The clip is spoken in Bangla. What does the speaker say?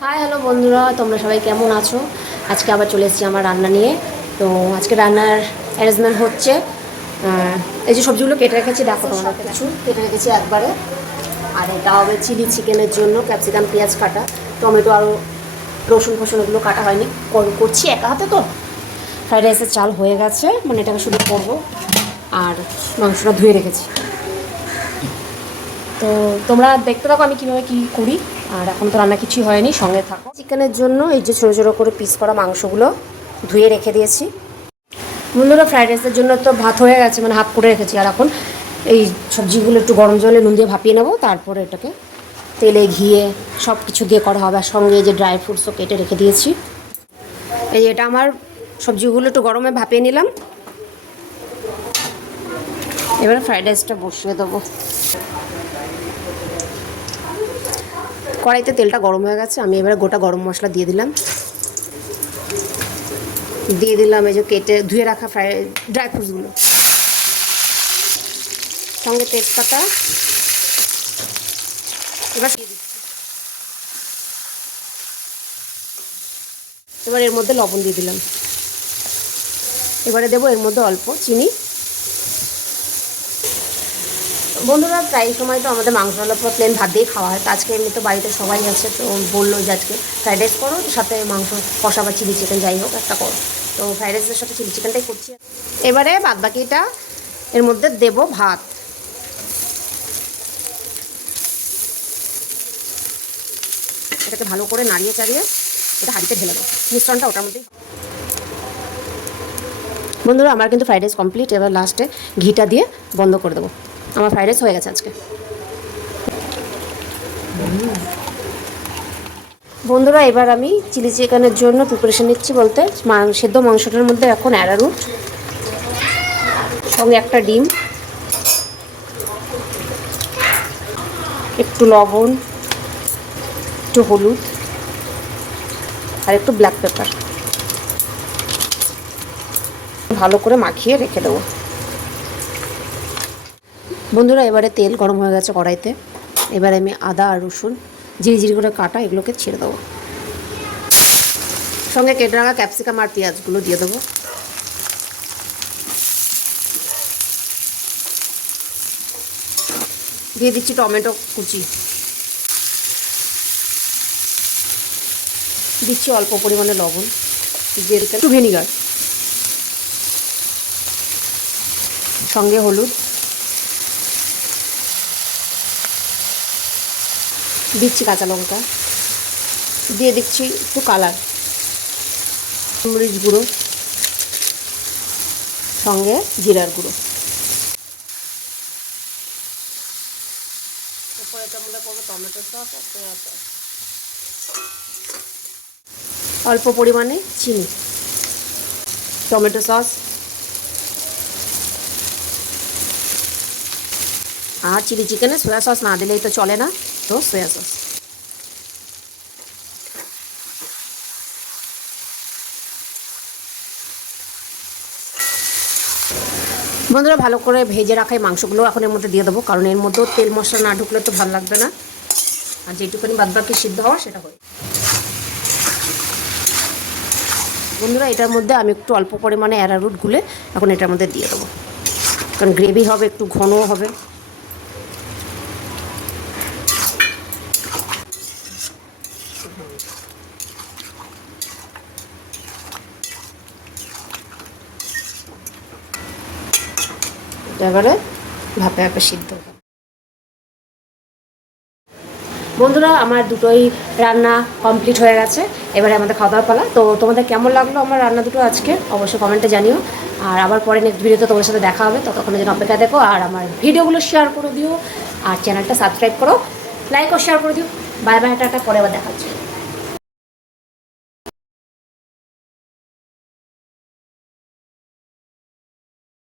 হাই হ্যালো বন্ধুরা তোমরা সবাই কেমন আছো? আজকে আবার চলে এসেছি আমার রান্না নিয়ে। তো আজকে রান্নার অ্যারেঞ্জমেন্ট হচ্ছে এই যে সবজিগুলো কেটে রেখেছি দেখো তোমরা কিছু কেটে রেখেছি একবারে। আর এটা হবে চিলি চিকেনের জন্য ক্যাপসিকাম পেঁয়াজ কাটা। টমেটো আরও রসুন ফসুন এগুলো কাটা হয়নি কর- করছি একা হাতে তো। ফ্রাইড রাইসের চাল হয়ে গেছে মানে এটাকে শুধু করব। আর মাংসটা ধুয়ে রেখেছি। তো তোমরা দেখতে থাকো আমি কীভাবে কী করি। আর এখন তো রান্না কিছুই হয়নি, সঙ্গে থাকো। চিকেনের জন্য এই যে ছোটো ছোটো করে পিস করা মাংসগুলো ধুয়ে রেখে দিয়েছি। বন্ধুরা ফ্রাইড রাইসের জন্য তো ভাত হয়ে গেছে মানে হাফ করে রেখেছি। আর এখন এই সবজিগুলো একটু গরম জলে নুন দিয়ে ভাপিয়ে নেব, তারপরে এটাকে তেলে ঘিয়ে সব কিছু দিয়ে করা হবে। আর সঙ্গে যে ড্রাই ফ্রুটসও কেটে রেখে দিয়েছি। এই এটা আমার সবজিগুলো একটু গরমে ভাপিয়ে নিলাম। এবারে ফ্রাইড রাইসটা বসিয়ে দেবো। কড়াইতে তেলটা গরম হয়ে গেছে, আমি এবারে গোটা গরম মশলা দিয়ে দিলাম। দিয়ে দিলাম এই যে কেটে, ধুয়ে রাখা ফ্রাই, ড্রাই ফ্রুটসগুলো। সঙ্গে তেজপাতা। এবার দিয়ে দিচ্ছি। এবার এর মধ্যে লবণ দিয়ে দিলাম। এবারে দেবো এর মধ্যে অল্প চিনি। বন্ধুরা, প্রায় সময় তো আমাদের মাংস হলো পুরো প্লেন ভাত দিয়ে খাওয়া হয়। তো আজকে এমনি তো বাড়িতে সবাই আছে তো বলল যে আজকে ফ্রাইড রাইস করো, সাথে মাংস, কষা বা চিলি চিকেন যাই হোক, একটা করো। তো ফ্রাইড রাইসের সাথে চিলি চিকেনটাই করছি। এবারে বাদ বাকিটা এর মধ্যে দেব ভাত। এটাকে ভালো করে নাড়িয়ে চাড়িয়ে এটা হাঁড়িতে ঢেলে দেবো। মিশ্রণটা ওটার মধ্যেই। বন্ধুরা, আমার কিন্তু ফ্রাইড রাইস কমপ্লিট এবার লাস্টে ঘিটা দিয়ে বন্ধ করে দেবো। আমার ফ্রাইড রাইস হয়ে গেছে আজকে। বন্ধুরা, এবার আমি চিলি চিকেনের জন্য প্রিপারেশন নিচ্ছি বলতে। সেদ্ধ মাংসটার মধ্যে এখন অ্যারারুট সঙ্গে একটা ডিম, একটু লবণ, একটু হলুদ, আর একটু ব্ল্যাক পেপার ভালো করে মাখিয়ে রেখে দেবো। বন্ধুরা, এবারে তেল গরম হয়ে গেছে কড়াইতে। এবারে আমি আদা আর রসুন জিরি করে কাটা, এগুলোকে ছেড়ে দেবো। সঙ্গে কেটে রাখা ক্যাপসিকাম আর পেঁয়াজগুলো দিয়ে দেবো। দিয়ে দিচ্ছি টমেটো কুচি। দিচ্ছি অল্প পরিমাণে লবণ দিয়ে একটু ভিনিগার। সঙ্গে হলুদ। দিচ্ছি কাঁচা লঙ্কা। দিয়ে দিচ্ছি একটু কালার মরিচ গুঁড়ো। সঙ্গে জিরার গুঁড়ো। টমেটো অল্প পরিমাণে চিনি। Tomato sauce. আর চিলি চিকেনে সোয়া সস না দিলেই তো চলে না। তো সোয়া সস বন্ধুরা, ভালো করে ভেজে রাখা এই মাংসগুলো এখন এর মধ্যে দিয়ে দেবো, কারণ এর মধ্যেও তেল মশলা না ঢুকলে তো ভালো লাগবে না। আর যেটুকুনি বাদ বাকি সিদ্ধ হওয়া, সেটা হয় বন্ধুরা, এটার মধ্যে আমি একটু অল্প পরিমাণে অ্যারারুট গুলে এখন এটার মধ্যে দিয়ে দেবো। কারণ গ্রেভি হবে, একটু ঘনও হবে। এবারে ভাপে ভাপে সিদ্ধ বন্ধুরা, আমার দুটোই রান্না কমপ্লিট হয়ে গেছে। এবারে আমাদের খাওয়া দাওয়ার পালা। তো তোমাদের কেমন লাগল আমার রান্না দুটো আজকে? অবশ্যই কমেন্টে জানিও। আর আবার পরে নেক্সট ভিডিওতে তোমার সাথে দেখা হবে। ততক্ষণের জন্য অপেক্ষা দেখো। আর আমার ভিডিওগুলো শেয়ার করে দিও। আর চ্যানেলটা সাবস্ক্রাইব করো। লাইক ও শেয়ার করে দিও। Bye bye tata. পরে আবার দেখা হচ্ছে।